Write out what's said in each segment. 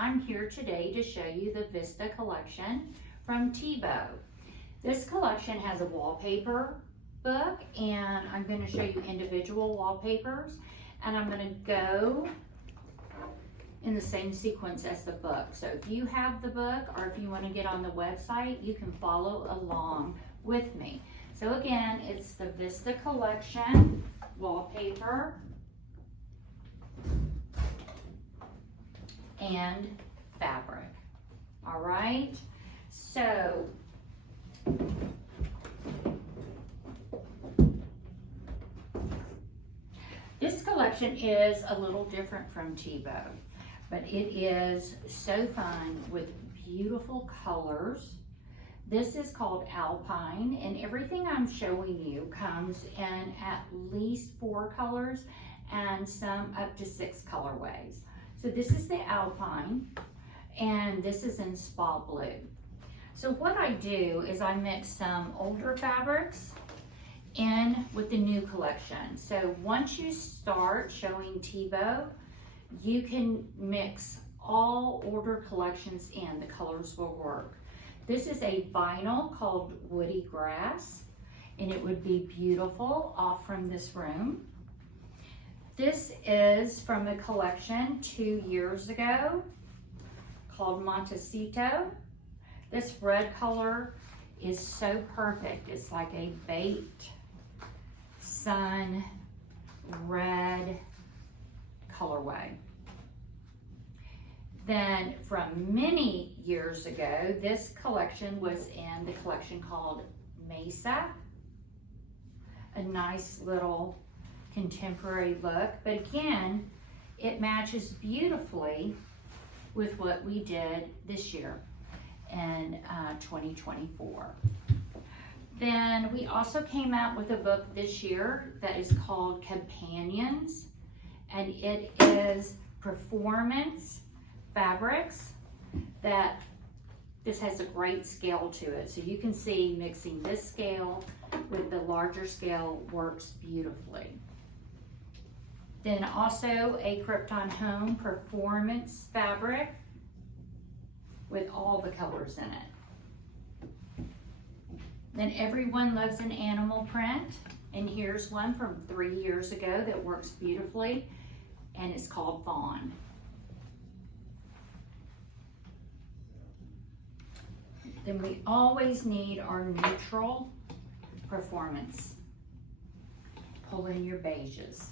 I'm here today to show you the Vista Collection from Thibaut. This collection has a wallpaper book, and I'm going to show you individual wallpapers, and I'm going to go in the same sequence as the book. So if you have the book or if you want to get on the website, you can follow along with me. So again, it's the Vista Collection wallpaper and fabric. All right, so this collection is a little different from Thibaut, but it is so fun with beautiful colors. This is called Alpine, and everything I'm showing you comes in at least 4 colors and some up to 6 colorways. So this is the Alpine, and this is in Spa Blue. So what I do is I mix some older fabrics in with the new collection. So once you start showing Thibaut, you can mix all older collections in, the colors will work. This is a vinyl called Woody Grass, and it would be beautiful off from this room. This is from a collection 2 years ago called Montecito. This red color is so perfect. It's like a baked sun red colorway. Then from many years ago, this collection was in the collection called Mesa. A nice little contemporary look, but again, it matches beautifully with what we did this year in 2024. Then we also came out with a book this year that is called Companions, and it is performance fabrics that this has a great scale to it. So you can see mixing this scale with the larger scale works beautifully. Then also a Krypton Home performance fabric with all the colors in it. Then Everyone Loves an Animal print, and here's one from 3 years ago that works beautifully, and it's called Fawn. Then we always need our neutral performance. Pull in your beiges.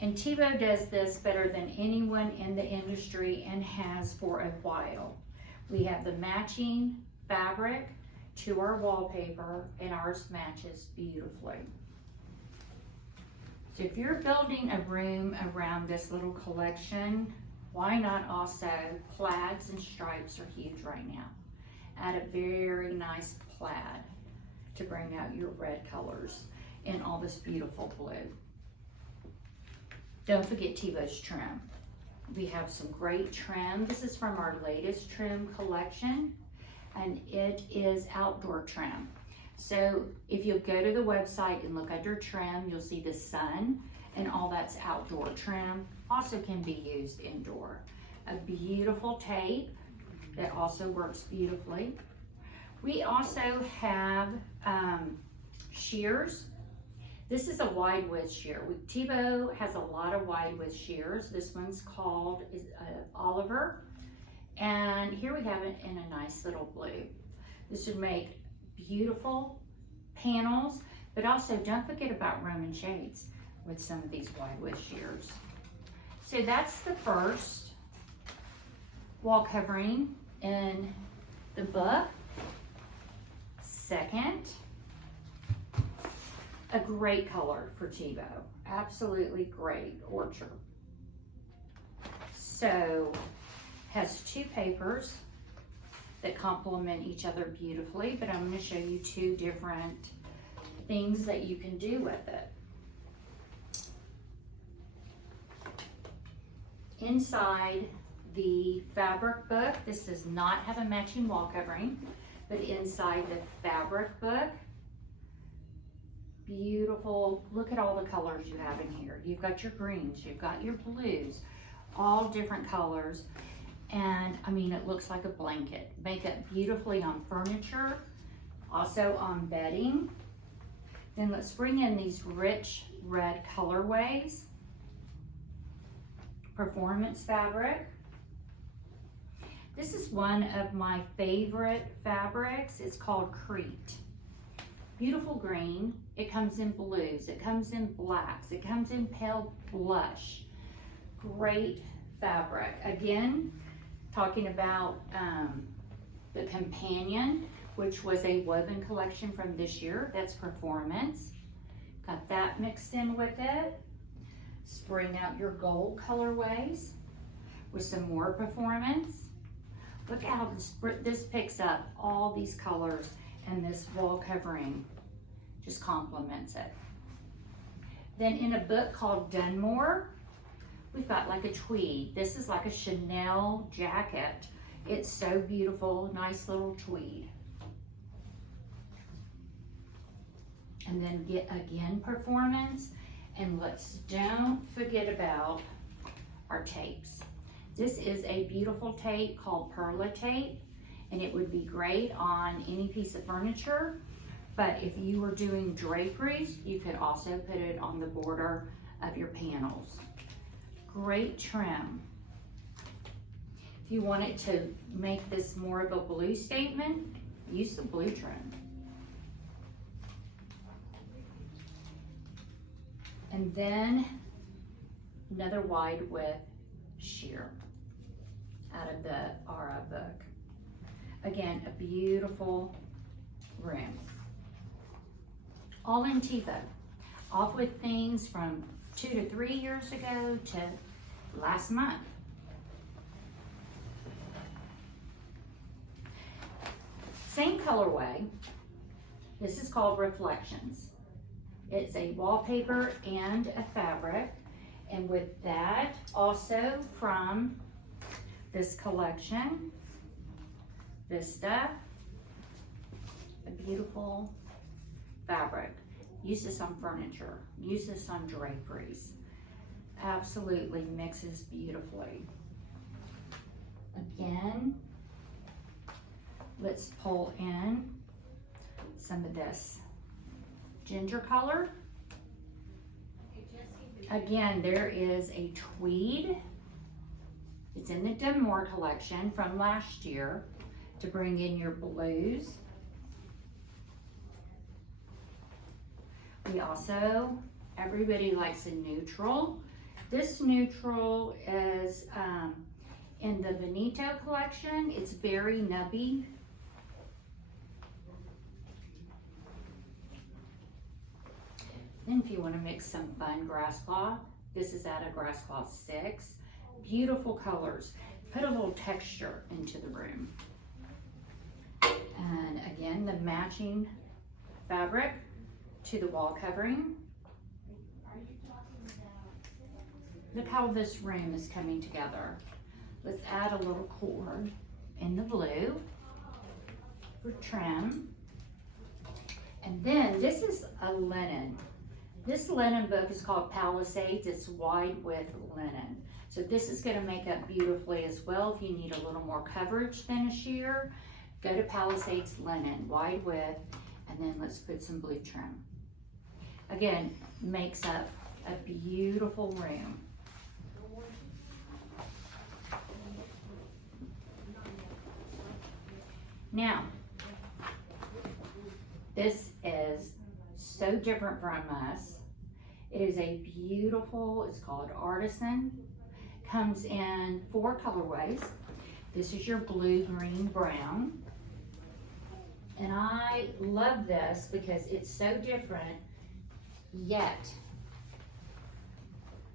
And Thibaut does this better than anyone in the industry and has for a while. We have the matching fabric to our wallpaper, and ours matches beautifully. So if you're building a room around this little collection, why not also plaids and stripes are huge right now. Add a very nice plaid to bring out your red colors in all this beautiful blue. Don't forget Thibaut's trim. We have some great trim. This is from our latest trim collection, and it is outdoor trim. So if you'll go to the website and look under trim, you'll see the sun, and all that's outdoor trim. Also can be used indoor. A beautiful tape that also works beautifully. We also have shears. This is a wide width shear. Thibaut has a lot of wide width shears. This one's called Oliver. And here we have it in a nice little blue. This would make beautiful panels, but also don't forget about Roman shades with some of these wide width shears. So that's the first wall covering in the book. Second, a great color for Thibaut, absolutely great, Orchard. So has 2 papers that complement each other beautifully, but I'm going to show you 2 different things that you can do with it. Inside the fabric book, this does not have a matching wall covering, but inside the fabric book, beautiful, look at all the colors you have in here. You've got your greens, you've got your blues, all different colors. And I mean, it looks like a blanket. Make it beautifully on furniture, also on bedding. Then let's bring in these rich red colorways. Performance fabric. This is one of my favorite fabrics. It's called Crete. Beautiful green. It comes in blues. It comes in blacks. It comes in pale blush. Great fabric. Again, talking about the companion, which was a woven collection from this year. That's Performance. Got that mixed in with it. Bring out your gold colorways with some more Performance. Look how this picks up all these colors, and this wall covering just complements it. Then in a book called Dunmore, we've got like a tweed. This is like a Chanel jacket. It's so beautiful, nice little tweed. And then get again Performance, and don't forget about our tapes. This is a beautiful tape called Perla tape, and it would be great on any piece of furniture. But if you were doing draperies, you could also put it on the border of your panels. Great trim. If you wanted to make this more of a blue statement, use the blue trim. And then another wide width sheer out of the Aura book. Again, a beautiful room. All in Thibaut. Off with things from 2 to 3 years ago to last month. Same colorway. This is called Reflections. It's a wallpaper and a fabric. And with that, also from this collection, Vista, a beautiful fabric. Use this on furniture. Use this on draperies. Absolutely mixes beautifully. Again, let's pull in some of this ginger color. Again, there is a tweed. It's in the Dunmore collection from last year to bring in your blues. We also, everybody likes a neutral. This neutral is in the Veneto collection. It's very nubby. Then if you want to mix some fun grass cloth, this is out of Grass Cloth 6. Beautiful colors. Put a little texture into the room. And again, the matching fabric to the wall covering. Look how this room is coming together. Let's add a little cord in the blue for trim. And then this is a linen. This linen book is called Palisades. It's wide width linen. So this is going to make up beautifully as well. If you need a little more coverage than a sheer, go to Palisades linen, wide width, and then let's put some blue trim. Again, makes up a beautiful room. Now, this is so different from us. It is a beautiful, it's called Artisan. Comes in 4 colorways. This is your blue, green, brown. And I love this because it's so different, yet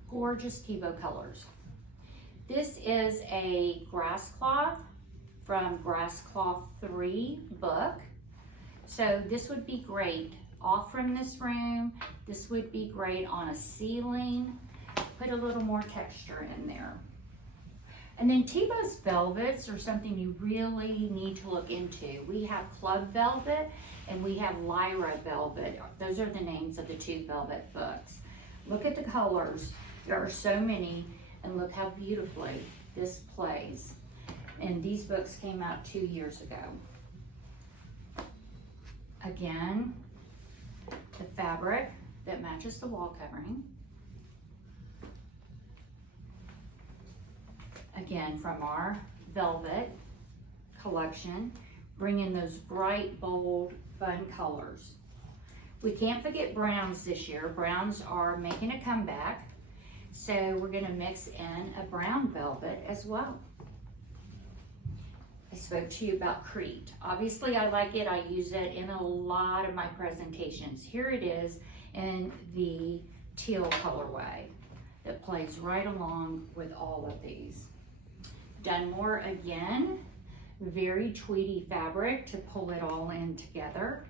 gorgeous Thibaut colors. This is a grass cloth from Grass Cloth 3 book. So this would be great off from this room. This would be great on a ceiling. Put a little more texture in there. And then Thibaut's velvets are something you really need to look into. We have Club Velvet and we have Lyra Velvet. Those are the names of the 2 velvet books. Look at the colors. There are so many, and look how beautifully this plays. And these books came out 2 years ago. Again, the fabric that matches the wall covering. Again, from our velvet collection, bringing those bright, bold, fun colors. We can't forget browns this year. Browns are making a comeback. So we're gonna mix in a brown velvet as well. I spoke to you about Crete. Obviously I like it. I use it in a lot of my presentations. Here it is in the teal colorway that plays right along with all of these. Done more again, very tweedy fabric to pull it all in together.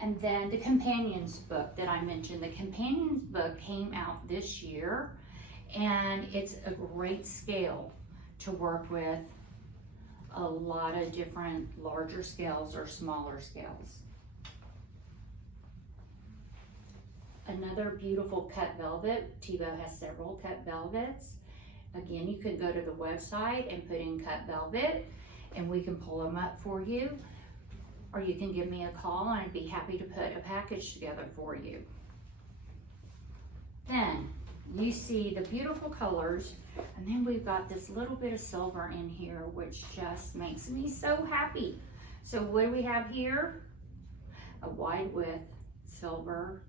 And then the Companions book that I mentioned. The Companions book came out this year, and it's a great scale to work with a lot of different larger scales or smaller scales. Another beautiful cut velvet. Thibaut has several cut velvets. Again, you can go to the website and put in cut velvet, and we can pull them up for you. Or you can give me a call and I'd be happy to put a package together for you. Then you see the beautiful colors, and then we've got this little bit of silver in here, which just makes me so happy. So what do we have here? A wide width silver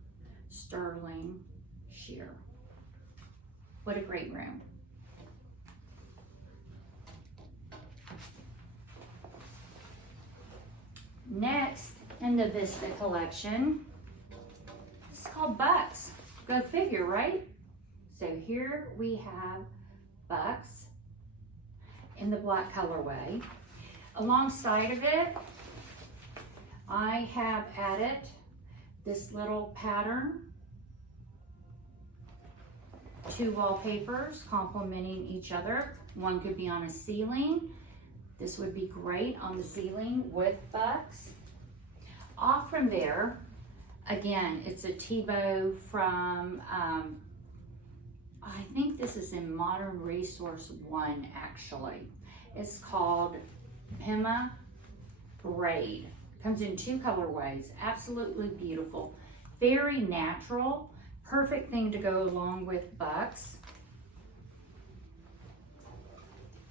sterling sheer. What a great room. Next, in the Vista Collection, it's called Bucks. Go figure, right? So here we have Bucks in the black colorway. Alongside of it, I have added this little pattern, 2 wallpapers complementing each other. One could be on a ceiling. This would be great on the ceiling with Bucks. Off from there, again, it's a Thibaut from, I think this is in Modern Resource 1, actually. It's called Pima Braid. Comes in 2 colorways, absolutely beautiful. Very natural, perfect thing to go along with Bucks.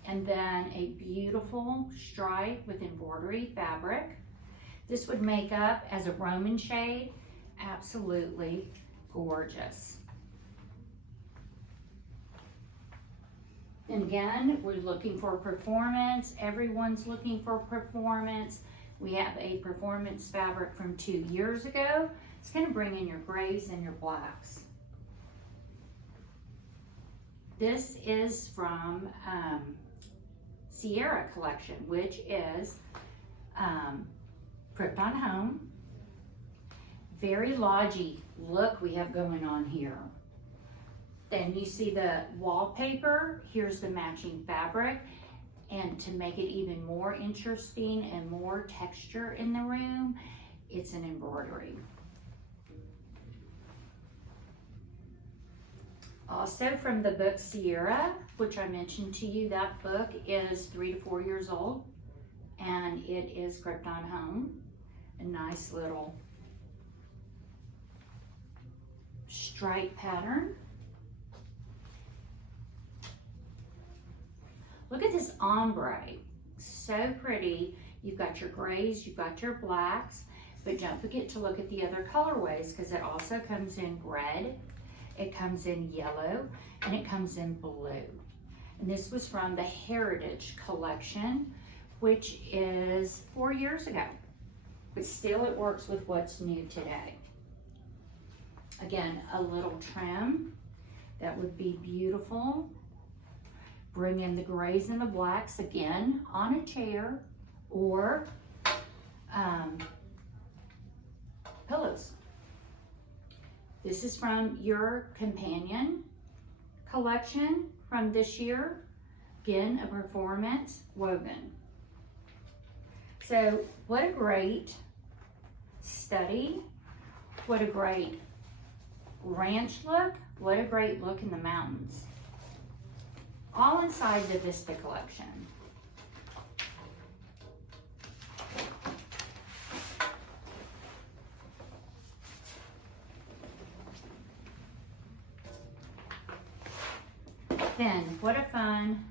And then a beautiful stripe with embroidery fabric. This would make up as a Roman shade, absolutely gorgeous. And again, we're looking for performance. Everyone's looking for performance. We have a performance fabric from 2 years ago. It's gonna bring in your grays and your blacks. This is from Sherrill collection, which is Krypton Home. Very lodgy look we have going on here. Then you see the wallpaper. Here's the matching fabric. And to make it even more interesting and more texture in the room, it's an embroidery. Also from the book Sierra, which I mentioned to you, that book is 3 to 4 years old, and it is Krypton Home. A nice little stripe pattern. Look at this ombre, so pretty. You've got your grays, you've got your blacks, but don't forget to look at the other colorways, because it also comes in red. It comes in yellow, and it comes in blue. And this was from the Heritage Collection, which is 4 years ago. But still it works with what's new today. Again, a little trim that would be beautiful. Bring in the grays and the blacks, again, on a chair or pillows. This is from your Companion collection from this year. Again, a performance woven. So what a great study. What a great ranch look. What a great look in the mountains. all inside the Vista Collection. Then, what a fun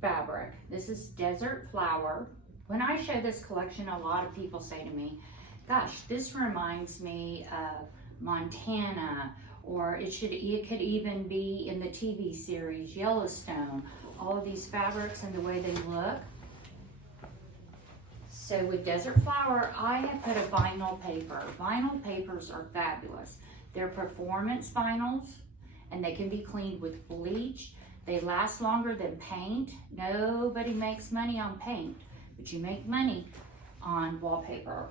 fabric. This is Desert Flower. When I show this collection, a lot of people say to me, gosh, this reminds me of Montana, or it could even be in the TV series Yellowstone. All of these fabrics and the way they look. So with Desert Flower, I have put a vinyl paper. Vinyl papers are fabulous. They're performance vinyls, and they can be cleaned with bleach. They last longer than paint. Nobody makes money on paint, but you make money on wallpaper.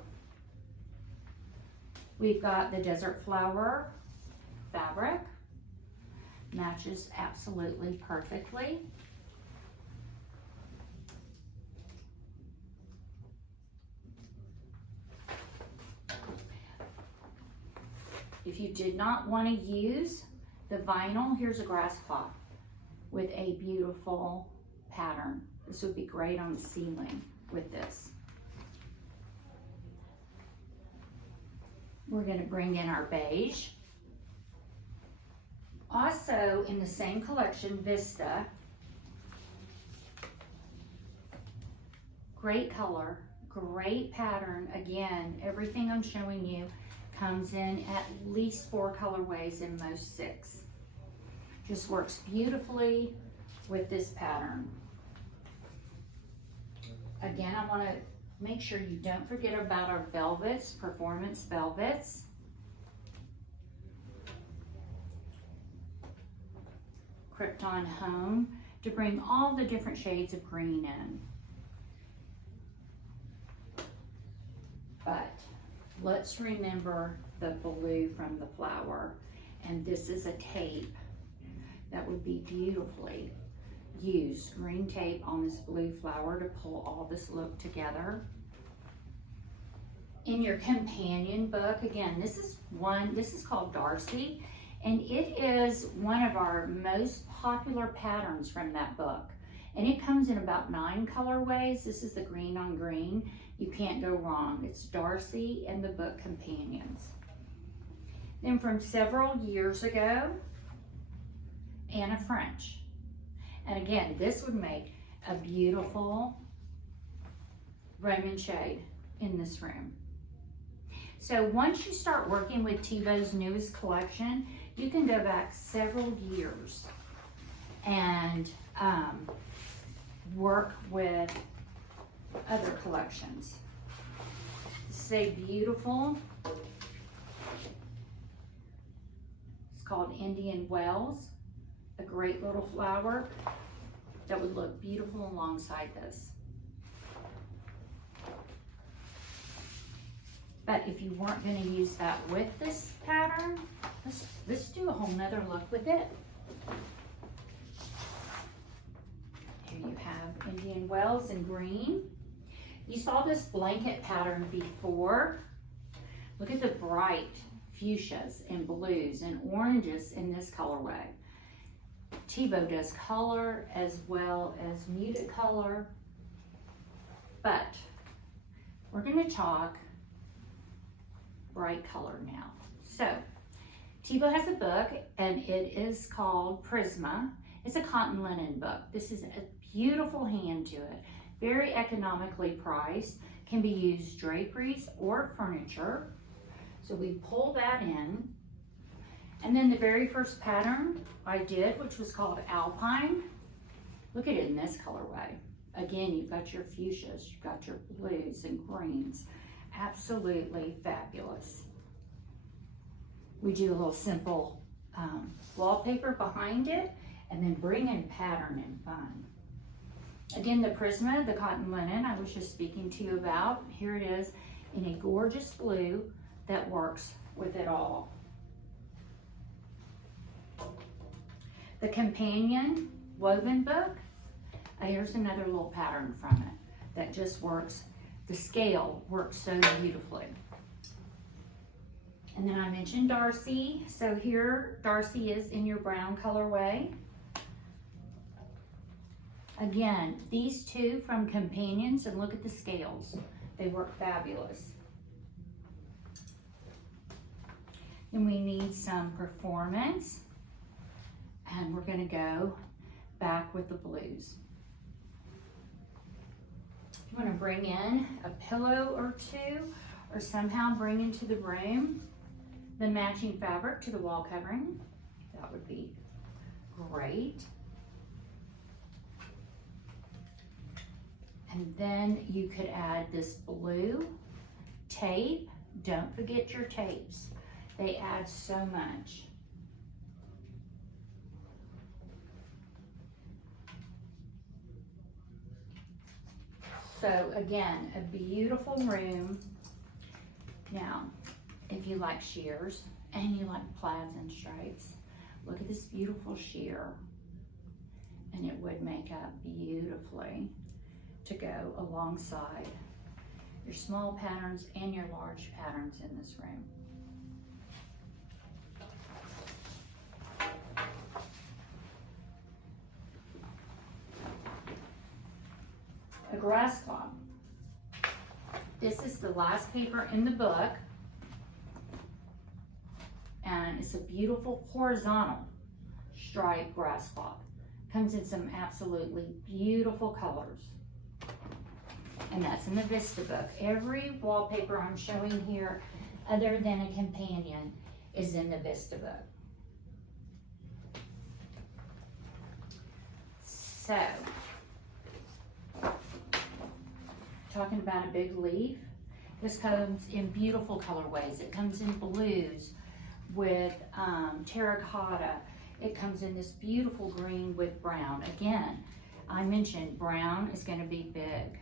We've got the Desert Flower fabric. Matches absolutely perfectly. If you did not want to use the vinyl, here's a grass cloth with a beautiful pattern. This would be great on the ceiling with this. We're going to bring in our beige. Also in the same collection, Vista. Great color, great pattern. Again, everything I'm showing you comes in at least 4 colorways and most 6. Just works beautifully with this pattern. Again, I want to make sure you don't forget about our velvets, performance velvets. Krypton Home to bring all the different shades of green in. But let's remember the blue from the flower. And this is a tape that would be beautifully used. Green tape on this blue flower to pull all this look together. In your companion book, again, this is called Darcy, and it is one of our most popular patterns from that book. And it comes in about 9 colorways. This is the green on green. You can't go wrong. It's Darcy and the book companions. Then from several years ago, Anna French. And again, this would make a beautiful Roman shade in this room. So once you start working with Thibaut's newest collection, you can go back several years and work with other collections. This is a beautiful, it's called Indian Wells, a great little flower that would look beautiful alongside this. But if you weren't going to use that with this pattern, let's do a whole nother look with it. Here you have Indian Wells in green. You saw this blanket pattern before. Look at the bright fuchsias and blues and oranges in this colorway. Thibaut does color as well as muted color, but we're going to talk bright color now. So Thibaut has a book, and it is called Prisma. It's a cotton linen book. This is a beautiful hand to it, very economically priced, can be used draperies or furniture. So we pull that in, and then the very first pattern I did, which was called Alpine, look at it in this colorway. Again, you've got your fuchsias, you've got your blues and greens. Absolutely fabulous. We do a little simple wallpaper behind it, and then bring in pattern and fun. Again, the Prisma, the cotton linen I was just speaking to you about. Here it is in a gorgeous blue that works with it all. The companion woven book, here's another little pattern from it that just works. The scale works so beautifully. And then I mentioned Darcy. So here, Darcy is in your brown colorway. Again, these two from Companions, and look at the scales. They work fabulous. Then we need some Performance, and we're gonna go back with the blues. You wanna bring in a pillow or two, or somehow bring into the room the matching fabric to the wall covering. That would be great. And then you could add this blue tape. Don't forget your tapes. They add so much. So again, a beautiful room. Now, if you like sheers and you like plaids and stripes, look at this beautiful sheer. And it would make up beautifully to go alongside your small patterns and your large patterns in this room. A grass cloth. This is the last paper in the book, and it's a beautiful horizontal striped grass cloth. Comes in some absolutely beautiful colors. And that's in the Vista book. Every wallpaper I'm showing here, other than a Companion, is in the Vista book. So, talking about a big leaf, this comes in beautiful colorways. It comes in blues with terracotta. It comes in this beautiful green with brown. Again, I mentioned brown is going to be big.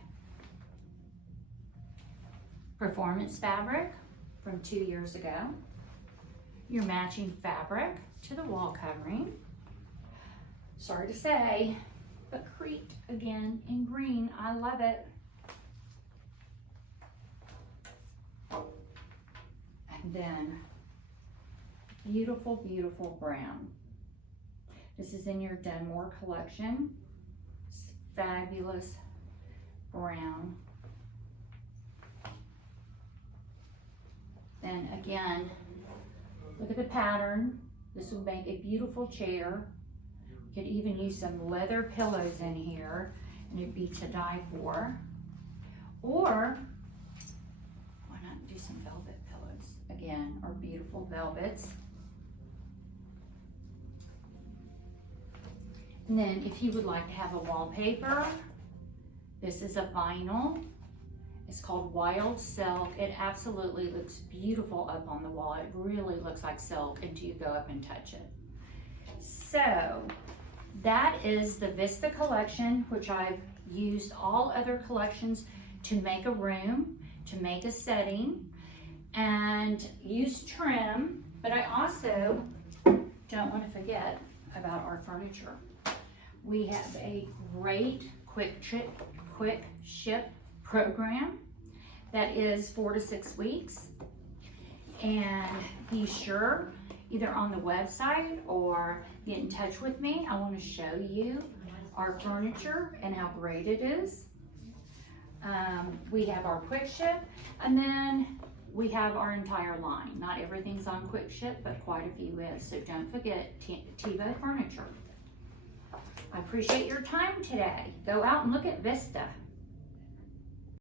Performance fabric from 2 years ago. Your matching fabric to the wall covering. Sorry to say, but Crete again in green. I love it. And then beautiful, beautiful brown. This is in your Dunmore collection. It's fabulous brown. Then again, look at the pattern. This would make a beautiful chair. You could even use some leather pillows in here, and it'd be to die for. Or, why not do some velvet pillows? Again, or beautiful velvets. And then if you would like to have a wallpaper, this is a vinyl. It's called Wild Silk. It absolutely looks beautiful up on the wall. It really looks like silk until you go up and touch it. So that is the Vista collection, which I've used all other collections to make a room, to make a setting, and use trim. But I also don't want to forget about our furniture. We have a great quick ship program that is 4 to 6 weeks, and be sure either on the website or get in touch with me. I want to show you our furniture and how great it is. We have our quick ship, and then we have our entire line. Not everything's on quick ship, but quite a few is, so don't forget Thibaut Furniture. I appreciate your time today. Go out and look at Vista.